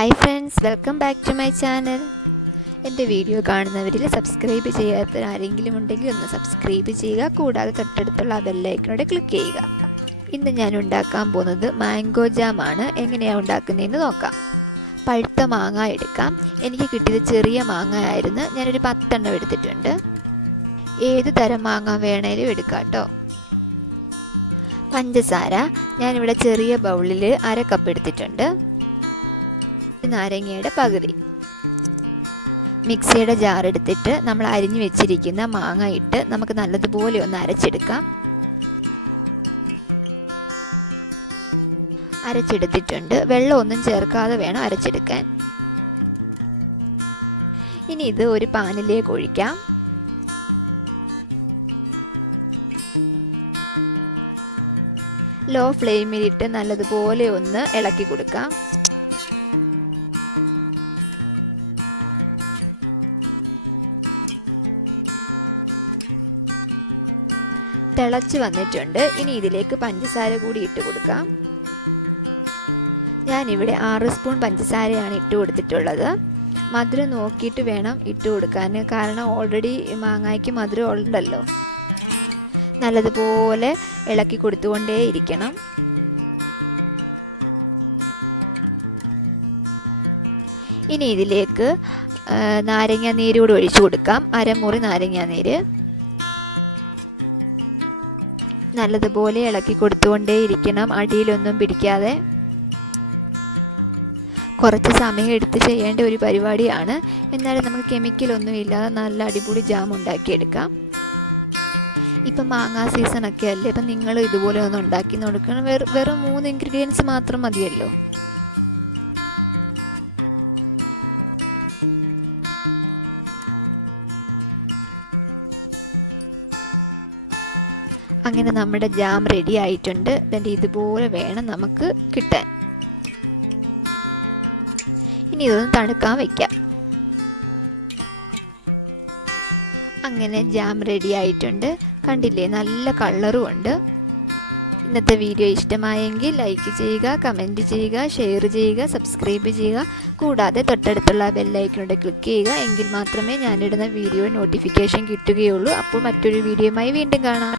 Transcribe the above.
Hi friends, welcome back to my channel. എൻ്റെ video കാണുന്നവരിൽ subscribe ചെയ്യാത്ത ആരെങ്കിലും ഉണ്ടെങ്കിൽ ഒന്ന് സബ്സ്ക്രൈബ് ചെയ്യുക. കൂടാതെ തൊട്ടടുത്തുള്ള ആ ബെല്ലൈക്കനോട് ക്ലിക്ക് ചെയ്യുക. ഇന്ന് ഞാൻ ഉണ്ടാക്കാൻ പോകുന്നത് മാംഗോ ജാമാണ്. എങ്ങനെയാണ് ഉണ്ടാക്കുന്നതെന്ന് നോക്കാം. പഴുത്ത മാങ്ങ എടുക്കാം. എനിക്ക് കിട്ടിയത് ചെറിയ മാങ്ങ ആയിരുന്നു. ഞാനൊരു 10 എണ്ണം എടുത്തിട്ടുണ്ട്. ഏത് തരം മാങ്ങ വേണേലും എടുക്കാം കേട്ടോ. പഞ്ചസാര ഞാനിവിടെ ചെറിയ ബൗളിൽ 1/2 കപ്പ് എടുത്തിട്ടുണ്ട്. നാരങ്ങയുടെ പകുതി. മിക്സിയുടെ ജാർ എടുത്തിട്ട് നമ്മൾ അരിഞ്ഞു വെച്ചിരിക്കുന്ന മാങ്ങ ഇട്ട് നമുക്ക് നല്ലതുപോലെ ഒന്ന് അരച്ചെടുക്കാം. അരച്ചെടുത്തിട്ടുണ്ട്. വെള്ളമൊന്നും ചേർക്കാതെ വേണം അരച്ചെടുക്കാൻ. ഇനി ഇത് ഒരു പാനിലേക്ക് ഒഴിക്കാം. ലോ ഫ്ലെയിമിലിട്ട് നല്ലതുപോലെ ഒന്ന് ഇളക്കി കൊടുക്കാം. തിളച്ച് വന്നിട്ടുണ്ട്. ഇനി ഇതിലേക്ക് പഞ്ചസാര കൂടി ഇട്ട് കൊടുക്കാം. ഞാനിവിടെ 6 സ്പൂൺ പഞ്ചസാരയാണ് ഇട്ട് കൊടുത്തിട്ടുള്ളത്. മധുരം നോക്കിയിട്ട് വേണം ഇട്ട് കൊടുക്കാൻ, കാരണം ഓൾറെഡി മാങ്ങയ്ക്ക് മധുരം ഉണ്ടല്ലോ. നല്ലതുപോലെ ഇളക്കി കൊടുത്തുകൊണ്ടേ ഇരിക്കണം. ഇനി ഇതിലേക്ക് നാരങ്ങ നീര് കൂടി ഒഴിച്ചു കൊടുക്കാം. 1/2 മുറി നാരങ്ങ നീര്. നല്ലതുപോലെ ഇളക്കി കൊടുത്തുകൊണ്ടേ ഇരിക്കണം, അടിയിലൊന്നും പിടിക്കാതെ. കുറച്ച് സമയം എടുത്ത് ചെയ്യേണ്ട ഒരു പരിപാടിയാണ്. എന്നാലും നമുക്ക് കെമിക്കലൊന്നും ഇല്ലാതെ നല്ല അടിപൊളി ജാം ഉണ്ടാക്കിയെടുക്കാം. ഇപ്പം മാങ്ങാ സീസണൊക്കെ അല്ലേ, അപ്പം നിങ്ങൾ ഇതുപോലെ ഒന്ന് ഉണ്ടാക്കി നോക്കണം. വെറും 3 ഇൻഗ്രീഡിയൻസ് മാത്രം മതിയല്ലോ. അങ്ങനെ നമ്മുടെ ജാം റെഡി ആയിട്ടുണ്ട്. എന്നിട്ട് ഇതുപോലെ വേണം നമുക്ക് കിട്ടാൻ. ഇനി ഇതൊന്ന് തണുക്കാൻ വയ്ക്കാം. അങ്ങനെ ജാം റെഡി ആയിട്ടുണ്ട്. കണ്ടില്ലേ, നല്ല കളറും ഉണ്ട്. ഇന്നത്തെ വീഡിയോ ഇഷ്ടമായെങ്കിൽ ലൈക്ക് ചെയ്യുക, കമൻറ്റ് ചെയ്യുക, ഷെയർ ചെയ്യുക, സബ്സ്ക്രൈബ് ചെയ്യുക. കൂടാതെ തൊട്ടടുത്തുള്ള ബെല്ലൈക്കനോട് ക്ലിക്ക് ചെയ്യുക. എങ്കിൽ മാത്രമേ ഞാനിടുന്ന വീഡിയോ നോട്ടിഫിക്കേഷൻ കിട്ടുകയുള്ളൂ. അപ്പോൾ മറ്റൊരു വീഡിയോയുമായി വീണ്ടും കാണാം.